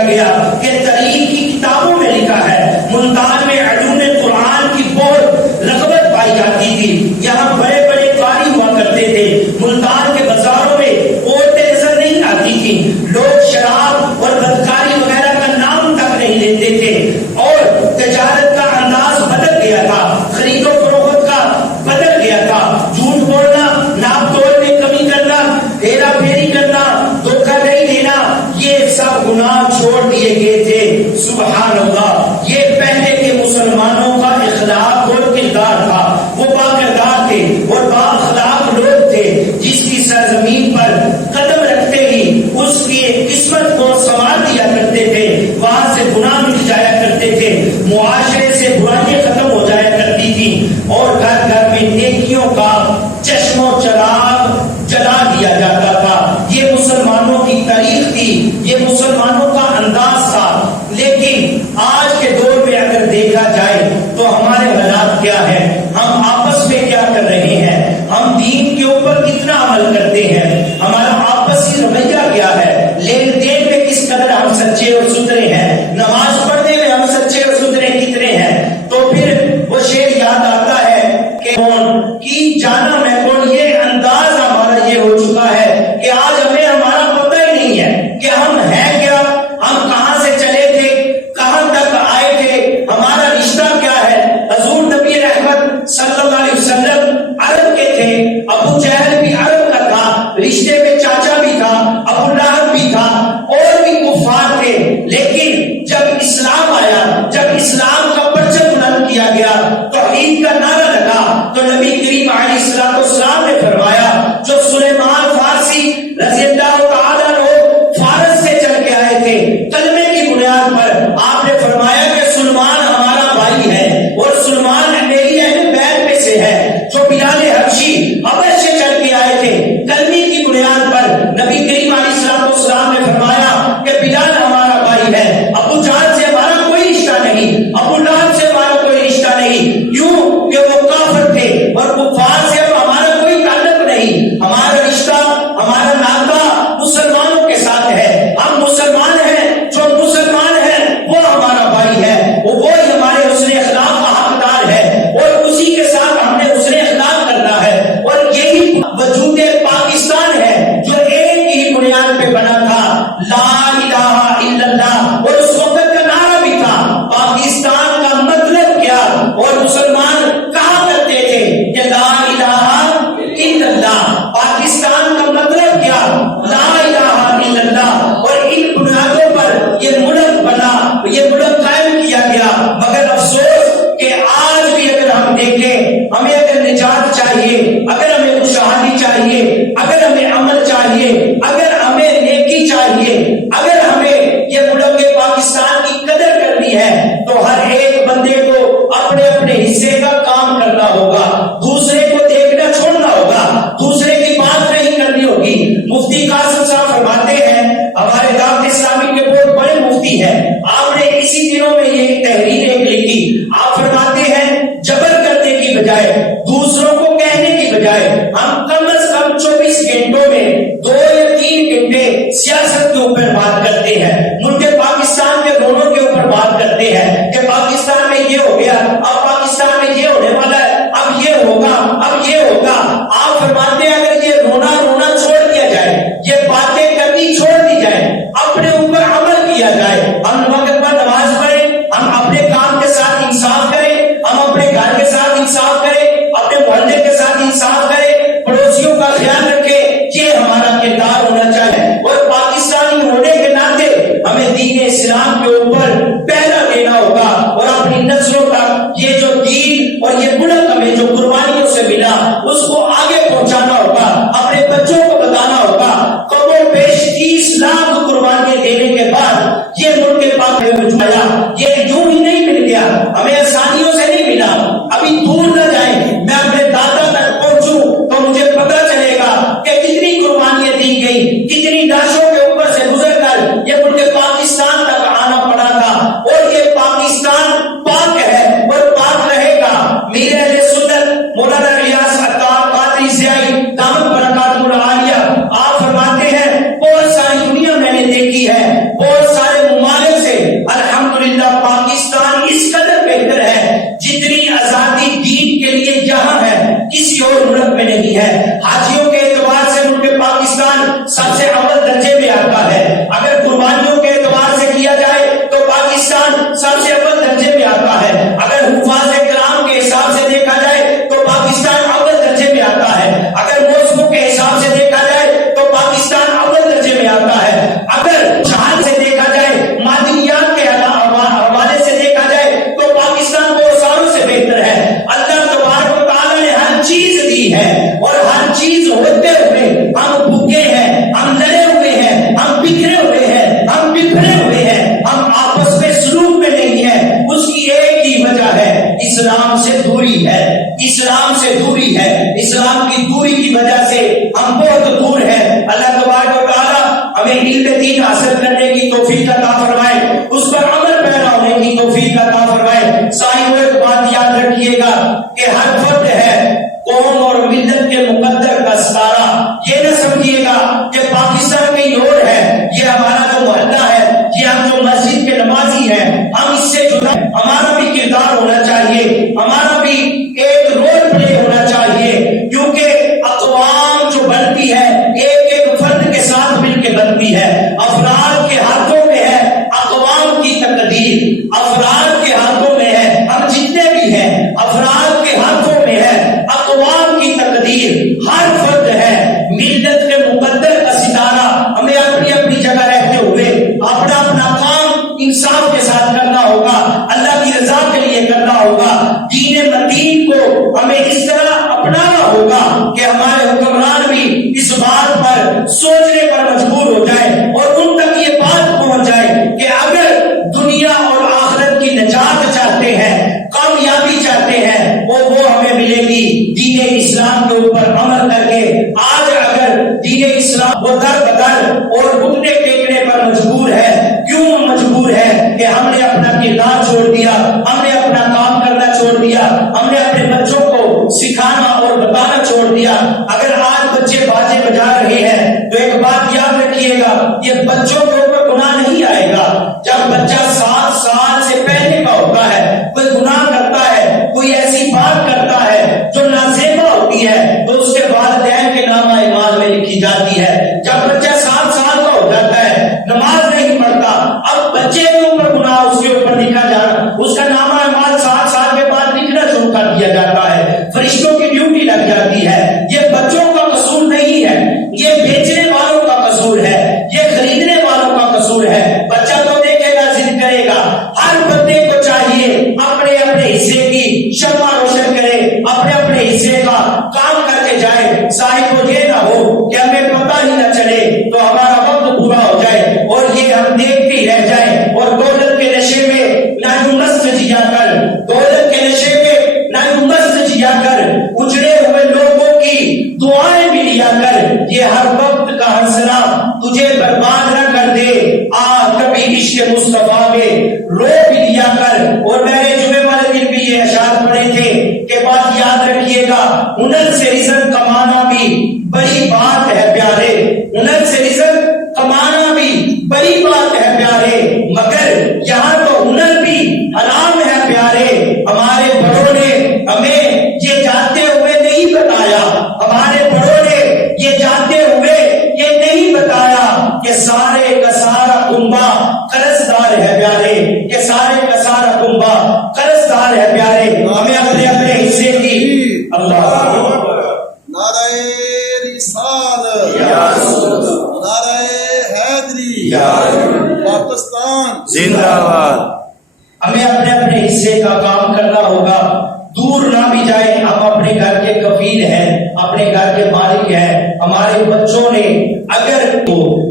کیا گیا کہ تاریخ کی کتابوں میں لکھا ہے ملتان میں علوم قرآن کی بہت رغبت پائی جاتی تھی. یہاں بڑے بڑے قاری ہوا کرتے تھے. ملتان کے بازاروں میں عورتیں نظر نہیں آتی تھی. لوگ شراب اور بدکاری وغیرہ کا نام تک نہیں لیتے تھے اور تجارت کا انداز بدل گیا تھا. خرید و فروخت کا بدل گیا تھا. جھوٹ بولنا، ناپ تول میں کمی کرنا، ہیرا پھیری کرنا، دھوکہ نہیں دینا، یہ سب گناہ چھوڑ دیے گئے تھے. سبحان اللہ. یہ پہلے کے مسلمانوں کا اخلاق اور کردار تھا. وہ باکردار تھے اور بااخلاق لوگ تھے جس کی سرزمین پر قدم رکھتے ہی اس کی قسمت کو سنوار دیا کرتے تھے. وہاں سے گناہ مٹ جایا کرتے تھے. معاشرے سے برائیاں ختم ہو جایا کرتی تھی اور گھر گھر میں نیکیوں کا چشم و چراغ جلا دیا جاتا تھا. یہ مسلمانوں کی تاریخ تھی، یہ مسلمانوں کا انداز تھا. لیکن آج کے دور میں اگر دیکھا جائے تو ہمارے حالات کیا ہیں؟ ہم آپس میں کیا کر رہے ہیں؟ ہم دین کے اوپر کتنا عمل کرتے ہیں؟ ہمارا آپسی رویہ کیا ہے؟ لین دین میں کس قدر ہم سچے اور ستھرے ہیں؟ نماز پڑھنے میں ہم سچے اور ستھرے کتنے ہیں؟ تو پھر وہ شعر یاد آتا ہے کہ کون کی جانا میں کون. یہ انداز ہمارا یہ ہو چکا ہے کہ آج ہمیں ہمارا پتہ ہی نہیں ہے کہ ہم ہیں کیا، ہم کہاں سے چلے تھے، کہاں تک آئے تھے، ہمارا رشتہ کیا ہے. حضور نبی رحمت صلی اللہ علیہ وسلم عرب کے تھے. ابو جہل بھی عرب کا تھا، رشتے میں چاچا بھی تھا، ابو لہب بھی تھا، اور بھی کفار تھے. لیکن جب اسلام آیا، جب اسلام کا پرچم بلند کیا گیا، توحید کا نعرہ لگا، تو نبی کریم علیہ السلام نے فرمایا جو سلیمان فارسی رضی اللہ تعالیٰ عنہ فارس سے چل کے آئے تھے کلمے کی بنیاد پر، آپ نے فرمایا کہ سلمان ہمارا بھائی ہے اور سلمان میری اہل بیت میں سے ہے. جو بلال حبشی حبش سے چل کے آئے تھے کلمے کی بنیاد پر، نبی کریم علیہ السلام نے فرمایا کہ بلال ہمارا بھائی ہے. ابو جہل سے ہمارا کوئی رشتہ نہیں، ابو لہب سے ہمارا کوئی رشتہ نہیں، کیوں کہ وہ کافر تھے اور کفار سے ہمارا کوئی تعلق نہیں. ہمارا رشتہ، ہمارا ناطہ مسلمانوں کے ساتھ ہے. ہم مسلمان ہیں، جو مسلمان ہیں وہ ہمارا بھائی ہے، وہی ہمارے حسن اخلاق کا حقدار ہے اور اسی کے ساتھ ہم نے حسن اخلاق کرنا ہے. اور یہی وجود پاکستان ہے جو ایک ہی بنیاد پہ بنا تھا، لا الہ الا اللہ، اور اس وقت کا نعرہ بھی تھا پاکستان کا مطلب کیا، اور مسلمان کہا کرتے تھے کہ لا الہ الا اللہ. پاکستان کا مطلب کیا؟ لا الہ الا اللہ. اور ان بنیادوں پر یہ ملک بنا، یہ ملک قائم کیا گیا. مگر افسوس کہ آج بھی اگر ہم دیکھیں، ہمیں اگر نجات چاہیے، اگر ہمیں خوشحالی چاہیے، اگر ہمیں عمل چاہیے، اگر ہمیں نیکی چاہیے، اگر ہمیں یہ ملک پاکستان کی قدر کرنی ہے، تو ہر ایک بندے کو اپنے اپنے حصے کا کام کرنا ہوگا. دوسرے کو دیکھنا چھوڑنا ہوگا، دوسرے کی بات نہیں کرنی ہوگی. مفتی قاسم صاحب فرماتے ہیں، ہمارے دعوت اسلامی کے بہت بڑے مفتی ہیں، آپ نے اسی دنوں میں یہ تحریر ایک لکھی. آپ فرماتے ہیں جبر کرنے کی بجائے، دوسروں کو کہنے کی بجائے، ہم کم از کم 24 گھنٹوں میں 2 یا 3 گھنٹے سیاست کے اوپر بات کرتے ہیں، ملک پاکستان کے رونوں کے اوپر بات کرتے ہیں کہ پاکستان میں یہ ہو گیا، اب پاکستان میں یہ ہونے والا ہے، اب یہ ہوگا، اب یہ ہوگا. آپ فرماتے ہیں اگر یہ رونا چھوڑ دیا جائے، یہ باتیں کرنی چھوڑ دی جائے، اپنے اوپر عمل کیا جائے، ہم وقت پر نماز پڑھیں، ہم اپنے کام کے ساتھ انصاف کریں، ہم اپنے گھر کے ساتھ انصاف کریں، اپنے محلے کے ساتھ انصاف کریں، پڑوسیوں کا خیال رکھیں، یہ ہمارا کردار ہونا چاہیے. اور پاکستانی ہونے کے ناطے ہمیں دین اسلام کے اوپر پہلا دینا ہوگا اور اپنی نسلوں تک یہ جو دین اور یہ ملک ہمیں جو قربانیوں سے ملا اس کو آگے پہنچانا ہوگا. اپنے بچوں کو بتانا ہوگا کم و بیش 30 لاکھ قربانیاں دینے کے بعد یہ ملک پاک میں مجھایا. یہ یوں ہی نہیں مل گیا، ہمیں آسانیوں سے نہیں ملا. ابھی دور نہ جائیں، میں اپنے دادا تک پہنچوں سے اول درجے میں آتا ہے. اگر قربانیوں کے اعتبار سے کیا جائے تو پاکستان سب سے اول درجے میں آتا ہے. اگر حفاظ کرام کے حساب سے دیکھا جائے تو پاکستان اول درجے میں آتا ہے. اگر موسموں کے حساب سے دیکھا جائے تو پاکستان اول درجے میں آتا ہے. اگر جہاز سے دیکھا جائے, معدنیات کے حوالے سے دیکھا جائے تو پاکستان بہت ساروں سے بہتر ہے. اللہ تبارک و تعالی نے ہر چیز دی ہے, اور ہر چیز ہوتے ہوئے ہم بھوکے ہیں, ہم لڑے ہوئے ہیں, ہم بکھرے ہوئے ہیں, ہم بکھرے ہوئے ہیں, ہم آپس میں سلوک میں نہیں ہیں. اس کی ایک ہی وجہ ہے, اسلام سے دوری ہے. اسلام سے دوری ہے. اسلام کی دوری کی وجہ سے ہم بہت دور ہیں. اللہ تبارک و تعالی ہمیں علم دین حاصل کرنے کی توفیق عطا فرمائے, اس پر عمل پیرا ہونے کی توفیق عطا فرمائے. سائنوں ایک بات یاد رکھیے گا کہ ہر فرد ہے قوم اور ملت کے مقدر کا ستارہ. یہ نہ سمجھیے گا کہ پاکستان کہیں اور ہے, یہ ہمارا جو محلہ ہے, یہ ہم جو مسجد کے نمازی ہیں, ہم اس سے جڑا, ہمارا بھی کردار ہونا چاہیے, ہمارا بھی ایک رول پلے ہونا چاہیے. کیونکہ اقوام جو بنتی ہے ایک ایک فرد کے ساتھ مل کے بنتی ہے. افراد کے ہاتھوں میں ہے اقوام کی تقدیر, افراد کے ہاتھوں میں ہے, ہم جتنے بھی ہیں افراد کے ہاتھوں میں ہے اقوام کی تقدیر. ہر فرد ہے ملت کے مقدر کا ستارہ. ہمیں اپنی اپنی جگہ رہتے ہوئے اپنا اپنا کام انصاف کے ساتھ کرنا ہوگا, اللہ کی رضا کے لیے کرنا ہوگا. دین متین کو ہمیں اس طرح اپنانا ہوگا کہ ہمارے حکمران بھی اس بات پر سوچنے پر مجبور ہو جائے اور ان تک یہ بات پہنچ جائے کہ اگر دنیا اور آخرت کی نجات چاہتے ہیں, کامیابی چاہتے ہیں, وہ ہمیں ملے گی دین اسلام کے اوپر عمل کر کے. آج اگر دین اسلام وہ در بدر اور گھٹنے ٹیکنے پر مجبور ہے, کیوں مجبور ہے کہ ہم نے اپنا کردار چھوڑ دیا, ہم نے اپنا کام کرنا چھوڑ دیا, ہم نے اپنے بچوں کو سکھانا اور بتانا چھوڑ دیا. اگر آج بچے بازے بجا رہے ہیں تو ایک بات یاد رکھیے گا, یہ بچوں کے اوپر گناہ نہیں آئے گا. جب بچہ 7 سال سے پہلے کا ہوتا ہے, کوئی گناہ کرتا ہے, کوئی ایسی بات کرتا ہے جو نازیبا ہوتی ہے, تو اس کے والدین کے نامہ اعمال میں لکھی جاتی ہے. جب بچہ 7 سال کا ہو جاتا ہے, نماز نہیں پڑھتا, اب بچے کے اوپر گناہ اس کے اوپر لکھا جانا, اس کا نامہ اعمال 7 سال کے بعد لکھنا شروع کر دیا جاتا ہے. فرشتوں کی ڈیوٹی لگ جاتی ہے. یہ بچوں کا قصور نہیں ہے, یہ بیچنے والوں کا قصور ہے, یہ خریدنے والوں کا قصور ہے. بچہ تو دیکھے گا, ضد کرے گا. ہر بندے کو چاہیے اپنے اپنے حصے کی شمع روشن کرے, اپنے اپنے حصے کا کام کر کے جائے. صاحب کو یہ نہ ہو کہ ہمیں پتہ ہی نہ چلے تو ہمارا وقت پورا ہو جائے اور یہ ہم دیکھتے ہی رہ جائیں, اور دولت کے نشے میں نہ یوں مست جیا کر, دولت کے نشے میں نہ یوں مست جیا کر, اجڑے ہوئے لوگوں کی دعائیں بھی لیا کر. یہ ہر وقت کا حسنا تجھے برباد نہ کر دے. کبھی عشق مصطفیٰ میں رو بھی لیا کر. اور میں نے جمعے والے دن بھی یہ اشعار پڑھے تھے کہ بات یاد رکھیے گا, ہنر سے رزق کمانا بھی بڑی بات ہے پیارے, ہنر سے رزق کمانا بھی بڑی بات ہے پیارے, مگر یہاں تو ہنر بھی حرام ہے پیارے. ہمارے بڑوں نے ہمیں یہ جانتے ہوئے نہیں بتایا, ہمارے بڑوں نے یہ جانتے ہوئے یہ نہیں بتایا کہ سارے کا سارا کنبا قرضدار ہے پیارے, کہ سارے کا سارا کنبا قرضدار ہے پیارے. ہمیں اپنے اپنے حصے کی اللہ نعرہ رسالت, نعرہ حیدری, پاکستان زندہ باد. ہمیں اپنے اپنے حصے کا کام کرنا ہوگا. دور نہ بھی جائیں, ہم اپنے گھر کے کفیل ہیں, اپنے گھر کے مالک ہیں. ہمارے بچوں نے اگر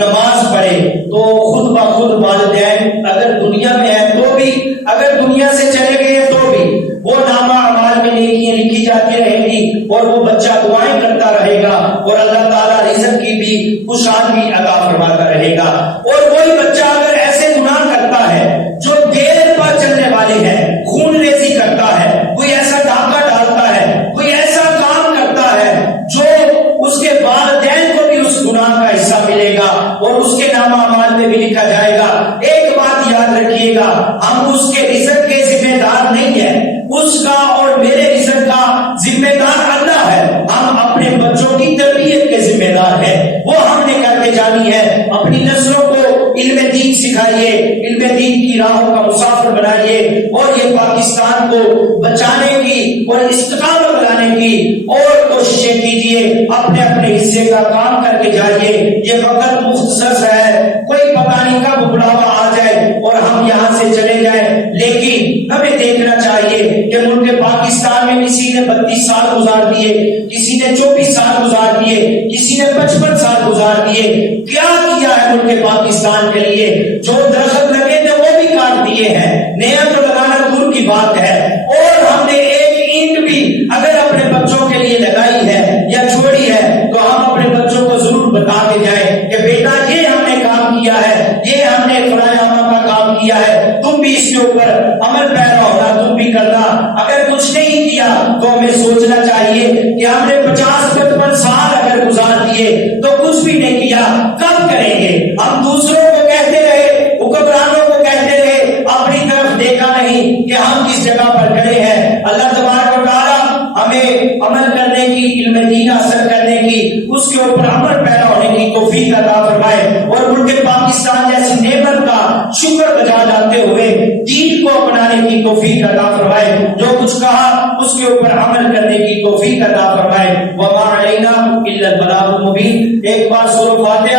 نماز پڑھے تو خود بخود والدین اگر دنیا میں ہیں تو بھی, اگر دنیا سے چلے گئے تو بھی, وہ نامہ اعمال میں نیکیاں لکھی جاتی رہیں گی اور وہ بچہ دعائیں کرتا رہے گا اور اللہ تعالیٰ رزق کی بھی خوشحالی عطا فرماتا رہے گا. اور وہی بچہ اگر ایسے گناہ کرتا ہے جو دیر پر چلنے والے ہیں, خون ریزی کرتا ہے, کوئی ایسا ڈاکہ ڈالتا ہے, کوئی ایسا کام کرتا ہے جو اس کے والدین کو بھی اس گناہ کا حصہ ملے گا اور اس کے نامہ اعمال میں بھی لکھا جائے گا. ایک بات یاد رکھیے گا, ہم اس کے رزق کے ذمہ دار نہیں ہیں, اس کا اور میرے رزق کا ذمہ دار اللہ ہے. ہم اپنے بچوں کی تربیت کے ذمہ دار ہیں, وہ ہم نے کر کے جانی سکھائیے، علم دین کی راہوں کا مسافر بنائیے، اور یہ پاکستان کو بچانے کی اور استقامت لانے کی اور کوششیں کیجیے، اپنے اپنے حصے کا کام کر کے جائیے۔ یہ وقت مختصر ہے، کوئی پتہ نہیں کب بلاوا آ جائے اور ہم یہاں سے چلے جائیں، لیکن ہمیں دیکھنا چاہیے کہ ملک پاکستان میں کسی نے 32 سال گزار دیے، کسی نے 24 سال گزار دیے، کسی نے 55 سال گزار دیے۔ کیا کیا ہے ملک پاکستان کے لیے؟ جو درخت لگے تھے وہ بھی کاٹ دیے ہیں، نیا تو لگانا دور کی بات ہے، اور ہم نے ایک اینٹ بھی اگر اپنے بچوں کے لیے لگائی ہے یا چھوڑی ہے تو ہم اپنے بچوں کو ضرور بتا کے جائیں کہ بیٹا یہ ہم نے کام کیا ہے، یہ ہم نے فلاں کا کام کیا ہے، تم بھی اس کے اوپر عمل پیرا ہونا، تم بھی کرنا۔ اگر کچھ نہیں کیا تو ہمیں سوچنا چاہیے کہ ہم نے 50-55 سال اگر گزار دیے تو کچھ بھی نہیں کیا، کب کریں گے؟ ہم دوسروں کو کہتے رہے، حکمرانوں کو کہتے رہے، اپنی طرف دیکھا نہیں کہ ہم کس جگہ پر کھڑے ہیں۔ اللہ تبارک و تعالی ہمیں عمل کرنے کی، علم دین حاصل کرنے کی، اس کے اوپر عمل پیدا ہونے کی توفیق عطا فرمائے، اور ملک پاکستان جیسی نعمت کا شکر بجا لاتے ہوئے دین کو اپنانے کی توفیق عطا فرمائے، جو کچھ کہا اس کے اوپر عمل کرنے کی توفیق عطا فرمائے۔ وما علینا الا البلاغ المبین۔ ایک بار سورہ فاتحہ